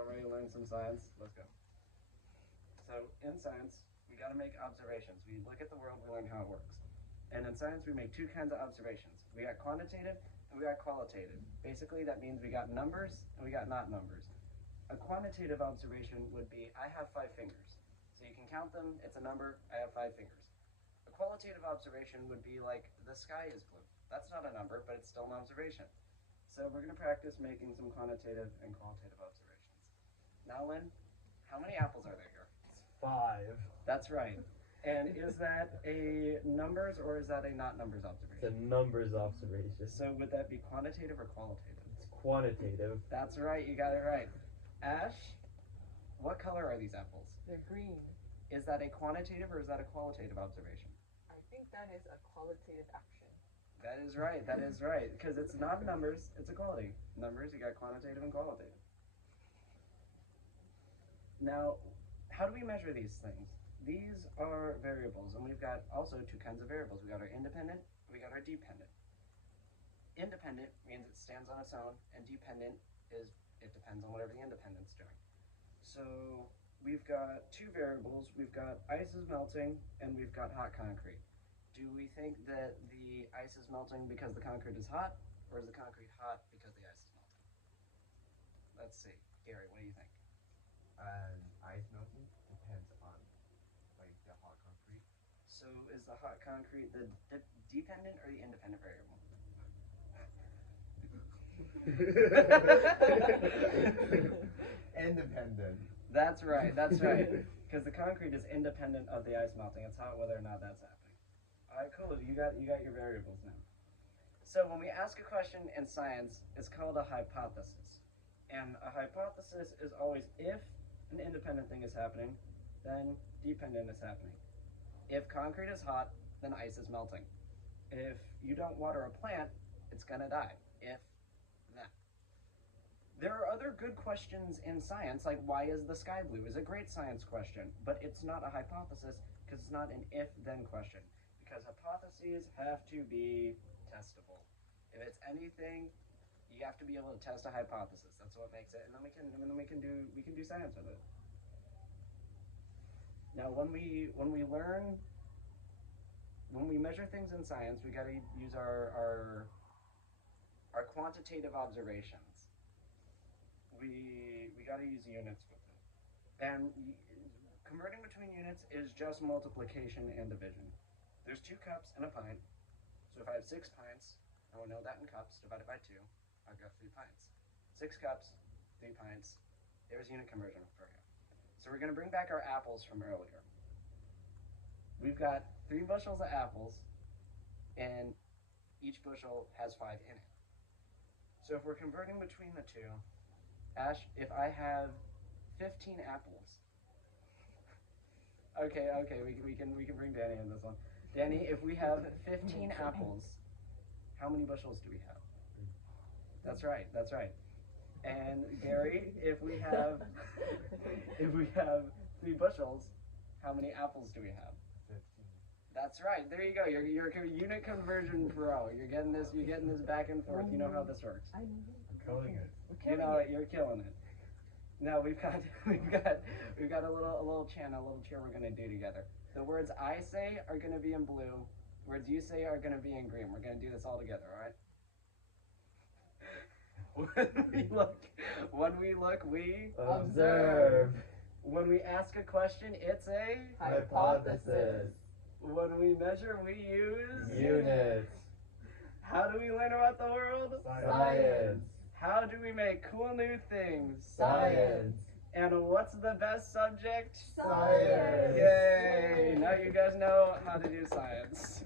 Y'all ready to learn some science? Let's go. So in science, we got to make observations. We look at the world, we learn how it works. And in science, we make two kinds of observations. We got quantitative and we got qualitative. Basically, that means we got numbers and we got not numbers. A quantitative observation would be, I have 5 fingers. So you can count them, it's a number, I have 5 fingers. A qualitative observation would be like, the sky is blue. That's not a number, but it's still an observation. So we're going to practice making some quantitative and qualitative observations. Now, Lynn, how many apples are there here? It's 5. That's right. And is that a numbers or is that a not numbers observation? It's a numbers observation. So would that be quantitative or qualitative? It's quantitative. That's right, you got it right. Ash, what color are these apples? They're green. Is that a quantitative or is that a qualitative observation? I think that is a qualitative action. That is right, because it's not numbers, it's a quality. Numbers, you got quantitative and qualitative. Now, how do we measure these things? These are variables, and we've got also 2 kinds of variables. We got our independent, we got our dependent. Independent means it stands on its own, and dependent is it depends on whatever the independent's doing. So we've got 2 variables. We've got ice is melting, and we've got hot concrete. Do we think that the ice is melting because the concrete is hot, or is the concrete hot because the ice is melting? Let's see. Gary, what do you think? Ice melting depends on the hot concrete. So is the hot concrete the dependent or the independent variable? Independent. That's right, because the concrete is independent of the ice melting. It's hot whether or not that's happening. All right, cool. You got your variables now. So when we ask a question in science, it's called a hypothesis. And a hypothesis is always if an independent thing is happening, then dependent is happening. If concrete is hot, then ice is melting. If you don't water a plant, it's gonna die. If then. There are other good questions in science, like why is the sky blue? Is a great science question, but it's not a hypothesis because it's not an if-then question. Because hypotheses have to be testable. If it's anything, you have to be able to test a hypothesis. That's what makes it, and then we can do science with it. Now, when we measure things in science, we got to use our quantitative observations. We got to use units with it, and converting between units is just multiplication and division. There's 2 cups and a pint, so if I have 6 pints, I will know that in cups divided by 2. I've got 3 pints. 6 cups, 3 pints. There's unit conversion for you. So we're going to bring back our apples from earlier. We've got 3 bushels of apples, and each bushel has 5 in it. So if we're converting between the 2, Ash, if I have 15 apples, okay, we can bring Danny in this one. Danny, if we have 15 apples, how many bushels do we have? That's right. And Gary, if we have 3 bushels, how many apples do we have? 15. That's right. There you go. You're a unit conversion pro. You're getting this back and forth. You know how this works. I know. I'm killing it. You know it. You're killing it. Now we've got a little chant, a little cheer we're gonna do together. The words I say are gonna be in blue. Words you say are gonna be in green. We're gonna do this all together, all right? When we look, we Observe. When we ask a question, it's a Hypothesis. When we measure, we use Units. How do we learn about the world? Science. How do we make cool new things? Science. And what's the best subject? Science. Yay! Now you guys know how to do science.